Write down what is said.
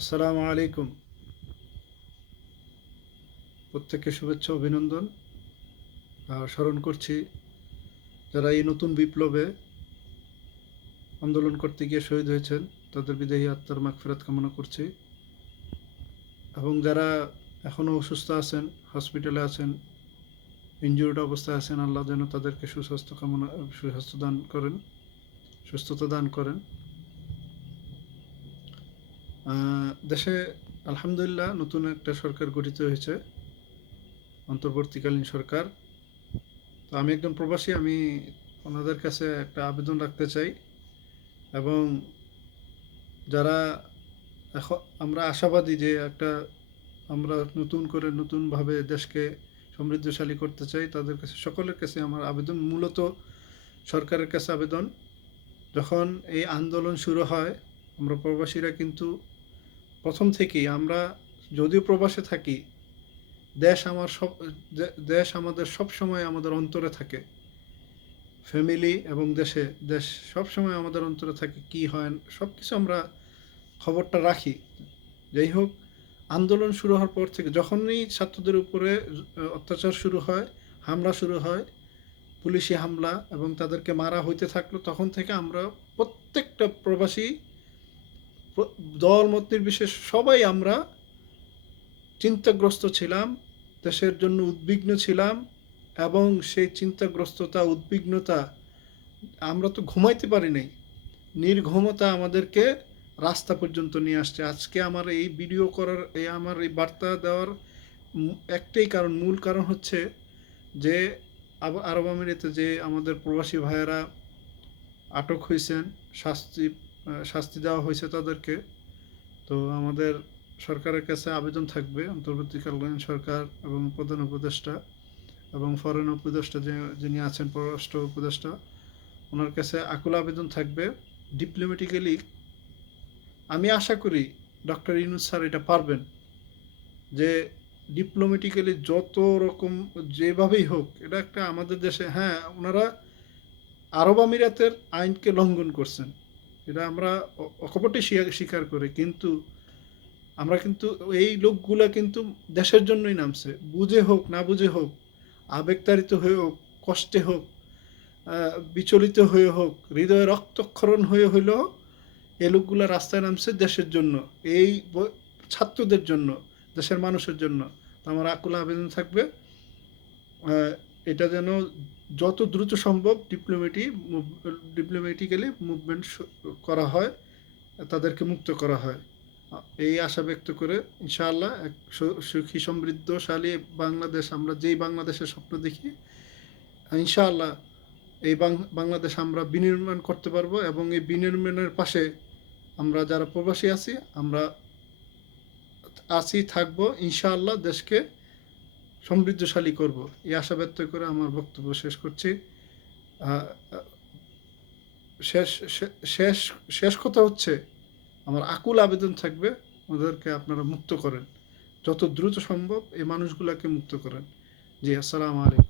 আসসালামু আলাইকুম। প্রত্যেককে শুভেচ্ছা অভিনন্দন। স্মরণ করছি যারা এই নতুন বিপ্লবে আন্দোলন করতে গিয়ে শহীদ হয়েছেন, তাদের বিদেহী আত্মার মাগফিরাত কামনা করছি। এবং যারা এখনও অসুস্থ আছেন, হসপিটালে আছেন, ইনজুরিড অবস্থায় আছেন, আল্লাহ যেন তাদেরকে সুস্বাস্থ্য দান করেন, সুস্থতা দান করেন। দেশে আলহামদুলিল্লাহ নতুন একটা সরকার গঠিত হয়েছে, অন্তর্বর্তীকালীন সরকার। তো আমি একজন প্রবাসী, আমি ওনাদের কাছে একটা আবেদন রাখতে চাই। এবং যারা এখন আমরা আশাবাদী যে আমরা নতুনভাবে দেশকে সমৃদ্ধশালী করতে চাই, তাদের কাছে সকলের কাছে আমার আবেদন, মূলত সরকারের কাছে আবেদন। যখন এই আন্দোলন শুরু হয়, আমরা প্রবাসীরা কিন্তু প্রথম থেকেই, আমরা যদিও প্রবাসে থাকি, দেশ আমাদের সব সময় আমাদের অন্তরে থাকে। ফ্যামিলি এবং দেশ সব সময় আমাদের অন্তরে থাকে। কি হয় সব কিছু আমরা খবরটা রাখি। যাই হোক, আন্দোলন শুরু হওয়ার পর থেকে যখনই ছাত্রদের উপরে অত্যাচার শুরু হয়, হামলা শুরু হয়, পুলিশি হামলা, এবং তাদেরকে মারা হইতে থাকলো, তখন থেকে আমরা প্রত্যেকটা প্রবাসী, দল মত নির্বিশেষে সবাই আমরা চিন্তাগ্রস্ত ছিলাম, দেশের জন্য উদ্বিগ্ন ছিলাম। এবং সেই চিন্তাগ্রস্ততা, উদ্বিগ্নতা, আমরা তো ঘুমাইতে পারি নাই, নির্ঘুমতা আমাদেরকে রাস্তা পর্যন্ত নিয়ে আসছে। আজকে আমার এই ভিডিও করার, আমার এই বার্তা দেওয়ার একটাই কারণ, মূল কারণ হচ্ছে যে আরব আমিরাতে যে আমাদের প্রবাসী ভাইয়েরা আটক হয়েছেন, শাস্তি দেওয়া হয়েছে তাদেরকে। তো আমাদের সরকারের কাছে আবেদন থাকবে, অন্তর্বর্তীকালীন সরকার এবং প্রধান উপদেষ্টা এবং ফরেন উপদেষ্টা যিনি আছেন, পররাষ্ট্র উপদেষ্টা, ওনার কাছে আকুল আবেদন থাকবে। ডিপ্লোম্যাটিক্যালি আমি আশা করি ডক্টর ইউনূস স্যার এটা পারবেন, যে ডিপ্লোম্যাটিক্যালি যত রকম যেভাবেই হোক, এটা একটা আমাদের দেশে, হ্যাঁ ওনারা আরব আমিরাতের আইনকে লঙ্ঘন করছেন, এটা আমরা অকপটে স্বীকার করি। কিন্তু আমরা কিন্তু এই লোকগুলা কিন্তু দেশের জন্যই নামছে, বুঝে হোক না বুঝে হোক, আবেগতাড়িত হয়ে হোক, কষ্টে হোক, বিচলিত হয়ে হোক, হৃদয়ে রক্তক্ষরণ হয়ে হইলেও এই লোকগুলো রাস্তায় নামছে দেশের জন্য, এই ছাত্রদের জন্য, দেশের মানুষের জন্য। তো আমার আকুল আবেদন থাকবে, এটা যেন যত দ্রুত সম্ভব ডিপ্লোম্যাটিক্যালি মুভমেন্ট করা হয়, তাদেরকে মুক্ত করা হয়। এই আশা ব্যক্ত করে ইনশাআল্লাহ এক সুখী সমৃদ্ধশালী বাংলাদেশ, আমরা যেই বাংলাদেশের স্বপ্ন দেখি, ইনশাআল্লাহ এই বাংলাদেশ আমরা বিনির্মাণ করতে পারবো। এবং এই বিনির্মাণের পাশে আমরা যারা প্রবাসী আছি, আমরা থাকবো, ইনশাআল্লাহ দেশকে সমৃদ্ধশালী করব। এই আশা ব্যক্ত করে আমার বক্তব্য শেষ করছি। শেষ শেষ শেষ কথা হচ্ছে, আমার আকুল আবেদন থাকবে, ওদেরকে আপনারা মুক্ত করেন, যত দ্রুত সম্ভব এই মানুষগুলোকে মুক্ত করেন। জি, আসসালামু আলাইকুম।